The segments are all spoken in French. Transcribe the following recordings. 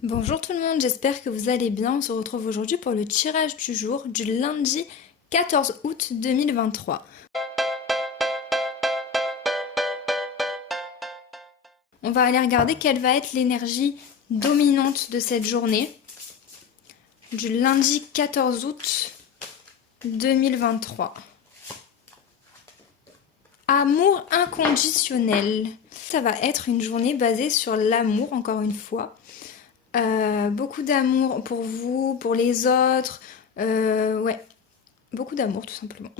Bonjour tout le monde, j'espère que vous allez bien. On se retrouve aujourd'hui pour le tirage du jour du lundi 14 août 2023. On va aller regarder quelle va être l'énergie dominante de cette journée du lundi 14 août 2023. Amour inconditionnel. Ça va être une journée basée sur l'amour, encore une fois. Beaucoup d'amour pour vous, pour les autres. Ouais, beaucoup d'amour tout simplement.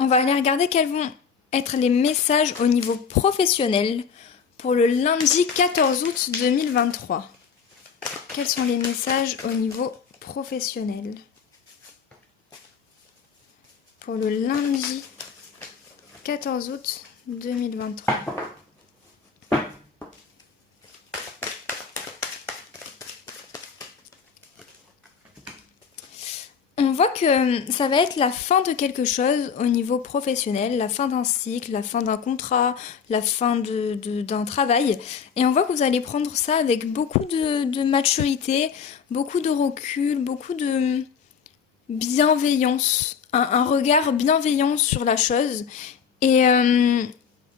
On va aller regarder quels vont être les messages au niveau professionnel pour le lundi 14 août 2023. Quels sont les messages au niveau professionnel pour le lundi 14 août 2023? On voit que ça va être la fin de quelque chose au niveau professionnel, la fin d'un cycle, la fin d'un contrat, la fin d'un travail. Et on voit que vous allez prendre ça avec beaucoup de maturité, beaucoup de recul, beaucoup de bienveillance, un regard bienveillant sur la chose. Et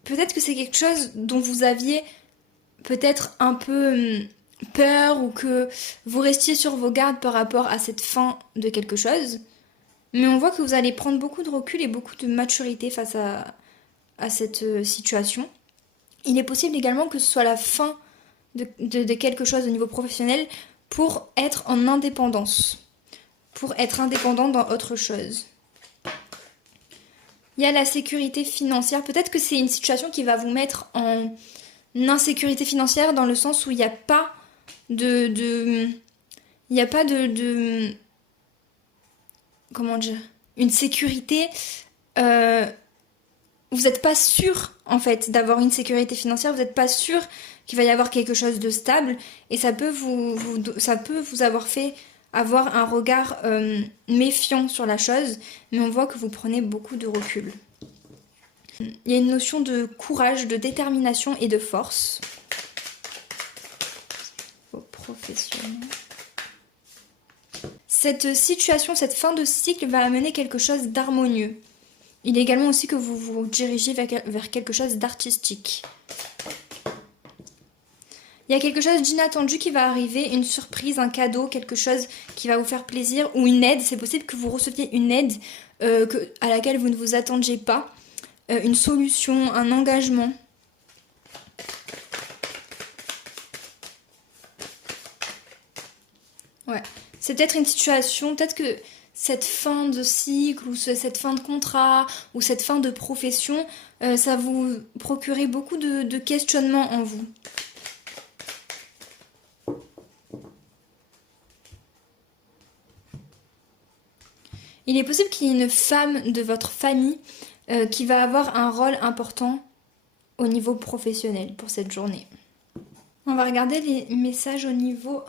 peut-être que c'est quelque chose dont vous aviez peut-être un peu peur ou que vous restiez sur vos gardes par rapport à cette fin de quelque chose. Mais on voit que vous allez prendre beaucoup de recul et beaucoup de maturité face à cette situation. Il est possible également que ce soit la fin de quelque chose au niveau professionnel pour être en indépendance, pour être indépendant dans autre chose. Il y a la sécurité financière. Peut-être que c'est une situation qui va vous mettre en insécurité financière dans le sens où il n'y a pas il n'y a pas comment dire, une sécurité. euh, vous n'êtes pas sûr en fait d'avoir une sécurité financière. Vous n'êtes pas sûr qu'il va y avoir quelque chose de stable et ça peut ça peut vous avoir fait avoir un regard méfiant sur la chose, mais on voit que vous prenez beaucoup de recul. Il y a une notion de courage, de détermination et de force. Au professionnel. Cette situation, cette fin de cycle va amener quelque chose d'harmonieux. Il est également aussi que vous vous dirigez vers quelque chose d'artistique. Il y a quelque chose d'inattendu qui va arriver, une surprise, un cadeau, quelque chose qui va vous faire plaisir ou une aide. C'est possible que vous receviez une aide à laquelle vous ne vous attendiez pas. Une solution, un engagement. Ouais. C'est peut-être une situation, peut-être que cette fin de cycle ou cette fin de contrat ou cette fin de profession, ça vous procurait beaucoup de questionnements en vous. Il est possible qu'il y ait une femme de votre famille qui va avoir un rôle important au niveau professionnel pour cette journée. On va regarder les messages au niveau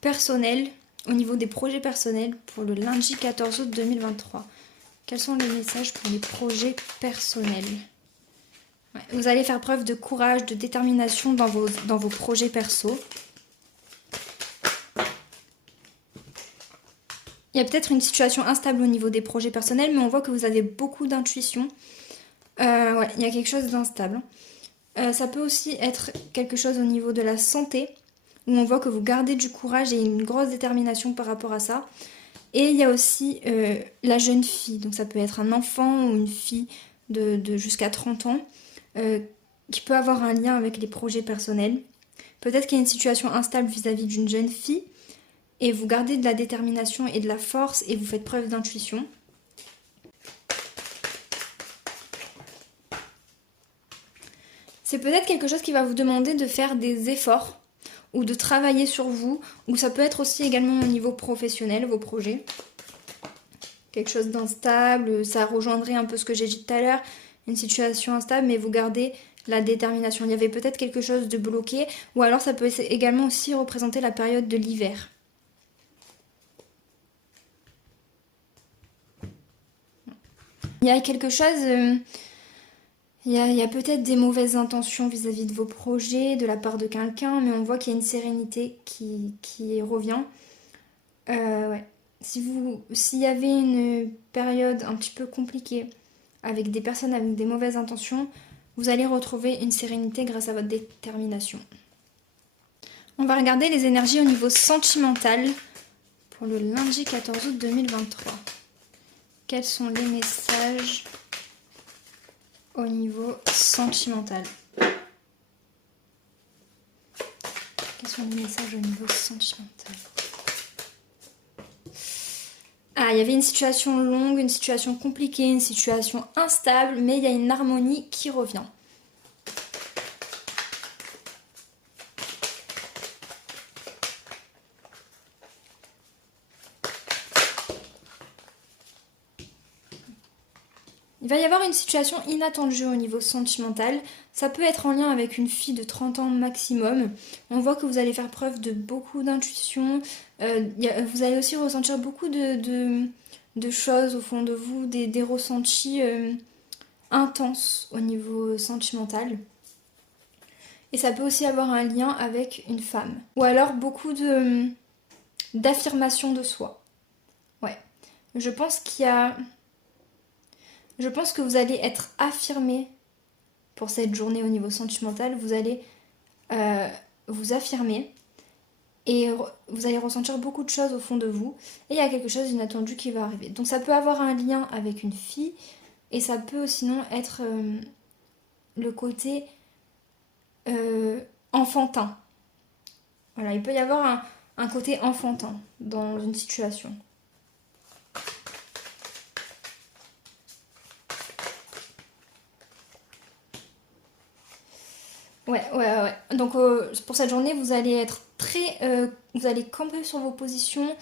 personnel, au niveau des projets personnels pour le lundi 14 août 2023. Quels sont les messages pour les projets personnels? Ouais, vous allez faire preuve de courage, de détermination dans vos projets perso. Il y a peut-être une situation instable au niveau des projets personnels, mais on voit que vous avez beaucoup d'intuition. Ouais, il y a quelque chose d'instable. Ça peut aussi être quelque chose au niveau de la santé, où on voit que vous gardez du courage et une grosse détermination par rapport à ça. Et il y a aussi la jeune fille, donc ça peut être un enfant ou une fille de jusqu'à 30 ans, qui peut avoir un lien avec les projets personnels. Peut-être qu'il y a une situation instable vis-à-vis d'une jeune fille, et vous gardez de la détermination et de la force, et vous faites preuve d'intuition. C'est peut-être quelque chose qui va vous demander de faire des efforts, ou de travailler sur vous, ou ça peut être aussi également au niveau professionnel, vos projets. Quelque chose d'instable, ça rejoindrait un peu ce que j'ai dit tout à l'heure, une situation instable, mais vous gardez la détermination. Il y avait peut-être quelque chose de bloqué, ou alors ça peut également aussi représenter la période de l'hiver. Il y a quelque chose Il y a peut-être des mauvaises intentions vis-à-vis de vos projets, de la part de quelqu'un, mais on voit qu'il y a une sérénité qui revient. Ouais. S'il y avait une période un petit peu compliquée avec des personnes avec des mauvaises intentions, vous allez retrouver une sérénité grâce à votre détermination. On va regarder les énergies au niveau sentimental pour le lundi 14 août 2023. Quels sont les messages au niveau sentimental? Quels sont les messages au niveau sentimental? Ah, il y avait une situation longue, une situation compliquée, une situation instable, mais il y a une harmonie qui revient. Il va y avoir une situation inattendue au niveau sentimental. Ça peut être en lien avec une fille de 30 ans maximum. On voit que vous allez faire preuve de beaucoup d'intuition. Vous allez aussi ressentir beaucoup de choses au fond de vous, des ressentis intenses au niveau sentimental. Et ça peut aussi avoir un lien avec une femme. Ou alors beaucoup d'affirmation de soi. Ouais. Je pense que vous allez être affirmé pour cette journée au niveau sentimental. Vous allez vous affirmer et vous allez ressentir beaucoup de choses au fond de vous. Et il y a quelque chose d'inattendu qui va arriver. Donc ça peut avoir un lien avec une fille et ça peut sinon être le côté enfantin. Voilà, il peut y avoir un côté enfantin dans une situation. Ouais. Donc pour cette journée, vous allez être vous allez camper sur vos positions.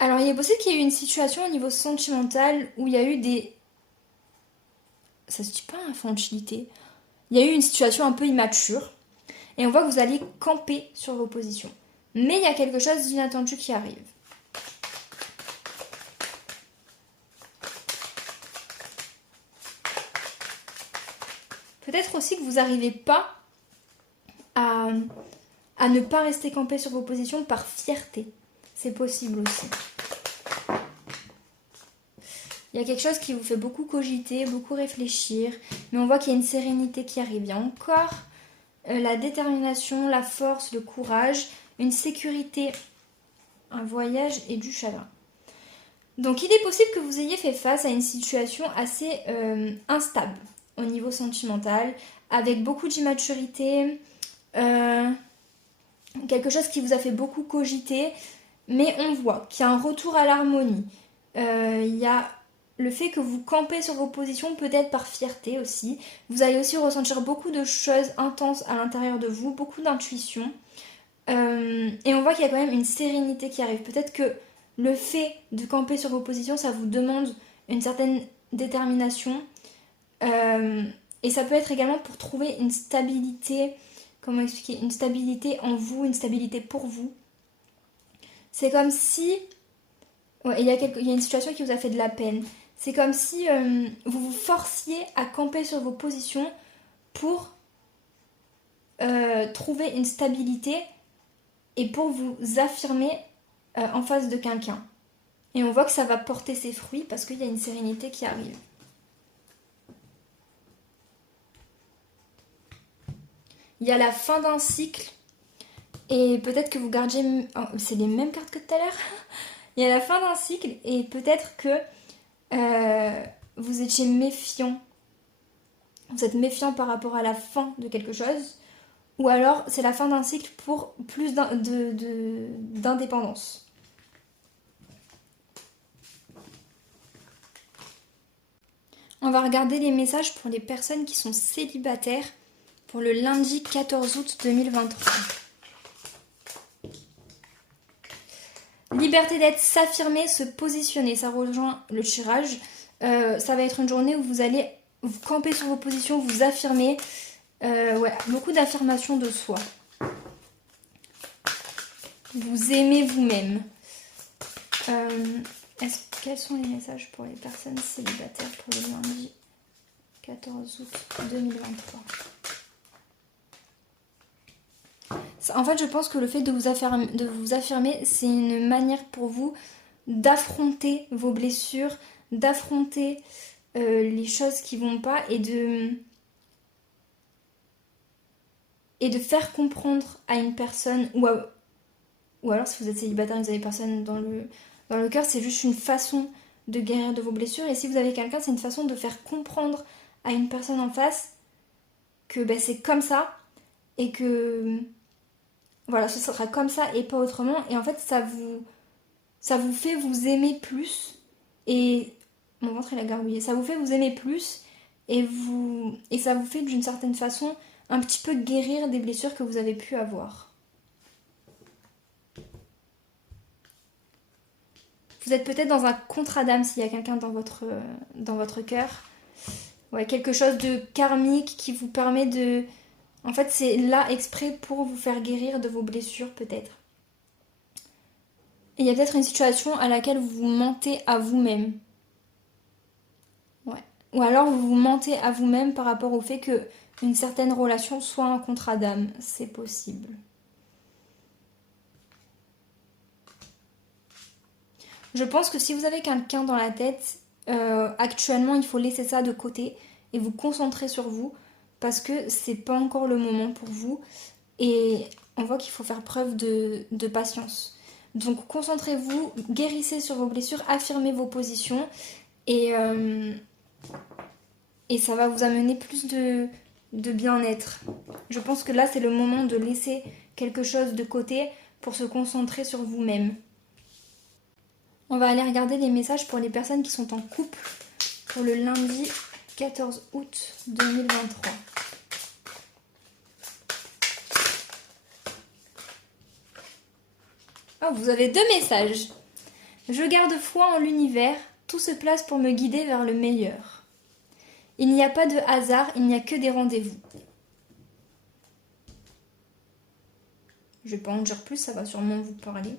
Alors il est possible qu'il y ait eu une situation au niveau sentimental où il y a eu ça se dit pas infantilité. Il y a eu une situation un peu immature. Et on voit que vous allez camper sur vos positions. Mais il y a quelque chose d'inattendu qui arrive. Peut-être aussi que vous n'arrivez pas à ne pas rester campé sur vos positions par fierté. C'est possible aussi. Il y a quelque chose qui vous fait beaucoup cogiter, beaucoup réfléchir, mais on voit qu'il y a une sérénité qui arrive. Il y a encore la détermination, la force, le courage, une sécurité, un voyage et du chagrin. Donc il est possible que vous ayez fait face à une situation assez instable au niveau sentimental, avec beaucoup d'immaturité, quelque chose qui vous a fait beaucoup cogiter, mais on voit qu'il y a un retour à l'harmonie. Il y a le fait que vous campez sur vos positions, peut-être par fierté aussi. Vous allez aussi ressentir beaucoup de choses intenses à l'intérieur de vous, beaucoup d'intuition. Et on voit qu'il y a quand même une sérénité qui arrive. Peut-être que le fait de camper sur vos positions, ça vous demande une certaine détermination. Et ça peut être également pour trouver une stabilité, comment expliquer, une stabilité en vous, une stabilité pour vous. C'est comme si... Ouais, il y a une situation qui vous a fait de la peine. C'est comme si vous vous forciez à camper sur vos positions pour trouver une stabilité et pour vous affirmer en face de quelqu'un. Et on voit que ça va porter ses fruits parce qu'il y a une sérénité qui arrive. Il y a la fin d'un cycle et peut-être que vous gardiez... Oh, c'est les mêmes cartes que tout à l'heure. Il y a la fin d'un cycle et peut-être que vous étiez méfiant. Vous êtes méfiant par rapport à la fin de quelque chose. Ou alors c'est la fin d'un cycle pour plus d'indépendance. On va regarder les messages pour les personnes qui sont célibataires pour le lundi 14 août 2023. Liberté d'être, s'affirmer, se positionner. Ça rejoint le tirage. Ça va être une journée où vous allez vous camper sur vos positions, vous affirmer. Beaucoup d'affirmations de soi. Vous aimez vous-même. Quels sont les messages pour les personnes célibataires pour le lundi 14 août 2023. En fait, je pense que le fait de vous affirmer, c'est une manière pour vous d'affronter vos blessures, d'affronter les choses qui vont pas et de faire comprendre à une personne, ou alors si vous êtes célibataire et vous avez personne dans le cœur, c'est juste une façon de guérir de vos blessures. Et si vous avez quelqu'un, c'est une façon de faire comprendre à une personne en face que c'est comme ça et que voilà, ce sera comme ça et pas autrement. Et en fait, ça vous fait vous aimer plus. Et mon ventre il a gargouillé. Ça vous fait vous aimer plus et ça vous fait d'une certaine façon un petit peu guérir des blessures que vous avez pu avoir. Vous êtes peut-être dans un contrat d'âme s'il y a quelqu'un dans votre cœur. Ouais, quelque chose de karmique qui vous permet de... En fait, c'est là exprès pour vous faire guérir de vos blessures, peut-être. Et il y a peut-être une situation à laquelle vous mentez à vous-même. Ouais. Ou alors vous vous mentez à vous-même par rapport au fait que une certaine relation soit un contrat d'âme. C'est possible. Je pense que si vous avez quelqu'un dans la tête, actuellement, il faut laisser ça de côté et vous concentrer sur vous parce que c'est pas encore le moment pour vous et on voit qu'il faut faire preuve de patience. Donc concentrez-vous, guérissez sur vos blessures, affirmez vos positions et ça va vous amener plus de bien-être. Je pense que là, c'est le moment de laisser quelque chose de côté pour se concentrer sur vous-même. On va aller regarder les messages pour les personnes qui sont en couple pour le lundi 14 août 2023. Oh, vous avez 2 messages. Je garde foi en l'univers, tout se place pour me guider vers le meilleur. Il n'y a pas de hasard, il n'y a que des rendez-vous. Je vais pas en dire plus, ça va sûrement vous parler.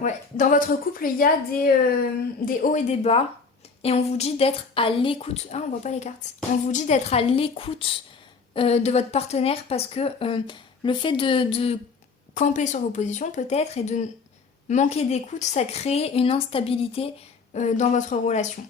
Ouais, dans votre couple, il y a des hauts et des bas. Et on vous dit d'être à l'écoute. Ah, on voit pas les cartes. On vous dit d'être à l'écoute de votre partenaire parce que le fait de camper sur vos positions peut-être et de manquer d'écoute, ça crée une instabilité dans votre relation.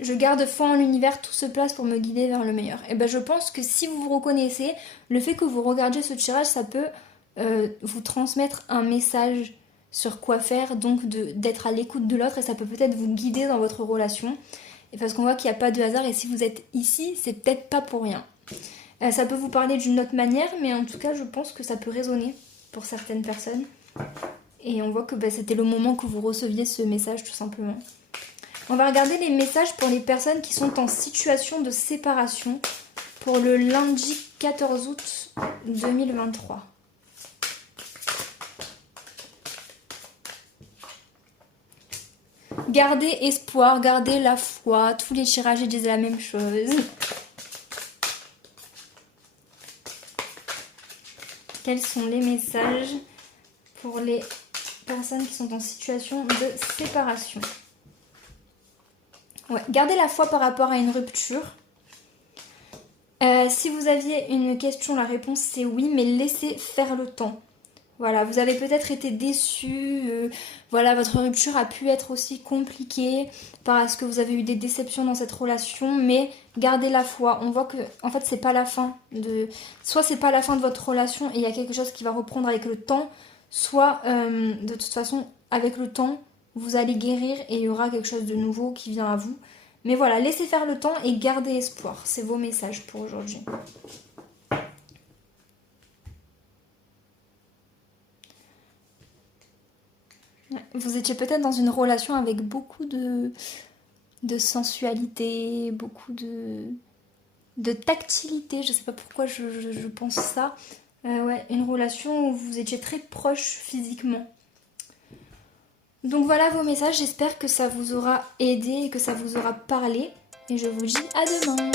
Je garde foi en l'univers, tout se place pour me guider vers le meilleur. Et je pense que si vous vous reconnaissez, le fait que vous regardiez ce tirage, ça peut vous transmettre un message sur quoi faire, donc d'être à l'écoute de l'autre et ça peut peut-être vous guider dans votre relation. Et parce qu'on voit qu'il n'y a pas de hasard et si vous êtes ici, c'est peut-être pas pour rien. Ça peut vous parler d'une autre manière, mais en tout cas, je pense que ça peut résonner pour certaines personnes. Et on voit que c'était le moment que vous receviez ce message tout simplement. On va regarder les messages pour les personnes qui sont en situation de séparation pour le lundi 14 août 2023. Gardez espoir, gardez la foi. Tous les tirages disent la même chose. Quels sont les messages pour les personnes qui sont en situation de séparation? Ouais, gardez la foi par rapport à une rupture. Si vous aviez une question, la réponse c'est oui, mais laissez faire le temps. Voilà, vous avez peut-être été déçu, voilà, votre rupture a pu être aussi compliquée parce que vous avez eu des déceptions dans cette relation, mais gardez la foi. On voit que, en fait, c'est pas la fin soit c'est pas la fin de votre relation et il y a quelque chose qui va reprendre avec le temps, soit de toute façon, avec le temps, vous allez guérir et il y aura quelque chose de nouveau qui vient à vous. Mais voilà, laissez faire le temps et gardez espoir. C'est vos messages pour aujourd'hui. Vous étiez peut-être dans une relation avec beaucoup de sensualité, beaucoup de tactilité. Je sais pas pourquoi je pense ça. Ouais, une relation où vous étiez très proches physiquement. Donc voilà vos messages, j'espère que ça vous aura aidé et que ça vous aura parlé. Et je vous dis à demain.